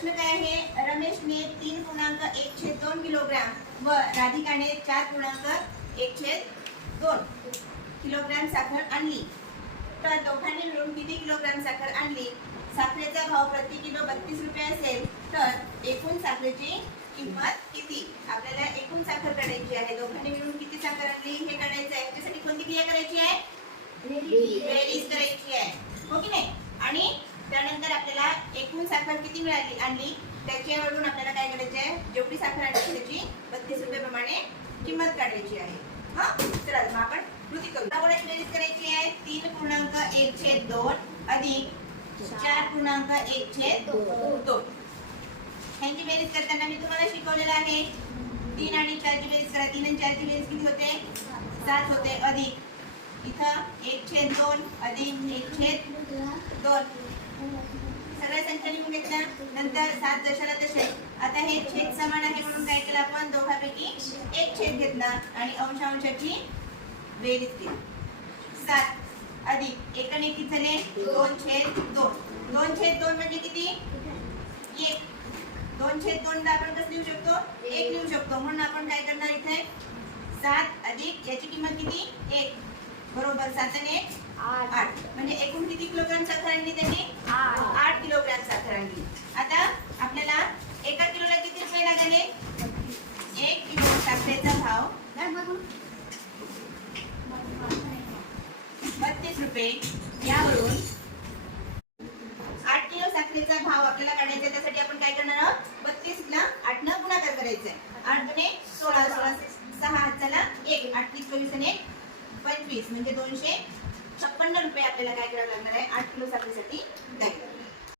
प्रश्न काय आहे, रमेशने 3.1/2 किलोग्राम व राधिकाने 4.1/2 किलोग्राम साखर आणली, तर दोघांनी मिळून किती किलोग्राम साखर आणली? साखरेचा भाव प्रति किलो 32 रुपये असेल तर एकूण साखरेची किंमत किती? आपल्याला एकूण साखर काढायची आहे. दोघांनी मिळून किती साखर आणली हे काढायचं आहे. त्यासाठी कोणती क्रिया करायची आहे? बेरीज करायची आहे, हो की नाही? आणि त्यानंतर आपल्याला एकूण साखर किती मिळाली आणली त्याच्यावरून आपल्याला काय करायचं आहे, जेवढी साखर आणली त्याची 32 रुपये प्रमाणे किंमत काढायची आहे. हा, चला मग आपण कृती करू. आपण बेरीज करायची आहे 3.1/2 अधिक 4.1/2. ह्यांची बेरीज करताना मी तुम्हाला शिकवलेलं आहे 3 आणि 4 ची बेरीज करा. 3 आणि 4 ची बेरीज किती होते? 7 होते. अधिक इथं 1/2 अधिक 1/2. सगळ्या संख्या लिहून घेतल्या. नंतर 7 जशाला तसे. आता हे छेद समान आहे म्हणून काय केलं आपण, दोघांपैकी एक छेद घेतला आणि अंशांशाची बेरीज केली. 7 अधिक 1 आणि 1 किती झाले? 2/2. 2/2 म्हणजे किती? 1. 2/2 ला आपण कसं लिहू शकतो? 1 लिहू शकतो. म्हणून आपण काय करणार इथे 7 अधिक याची किंमत किती? 1 बरोबर 7 आणि 1 8. म्हणजे एकूण किती किलोग्राम साखर आणली त्यांनी? 8 किलोग्राम साखर आणली. आता आपल्याला 1 किलोला किती रुपये लागले? 1 किलो साखरेचा भाव 32 रुपये. यावरून 8 किलो साखरेचा भाव आपल्याला काढायचा आहे. त्यासाठी आपण काय करणार आहोत? 32 ला 8 ने गुणाकार करायचा आहे. 8 दुणे 16, 16 6 हाताला 1, 8 × 24 आणि 25 म्हणजे 256 रुपये आपल्याला काय करावं लागणार आहे 8 किलो साखरेसाठी द्यायला.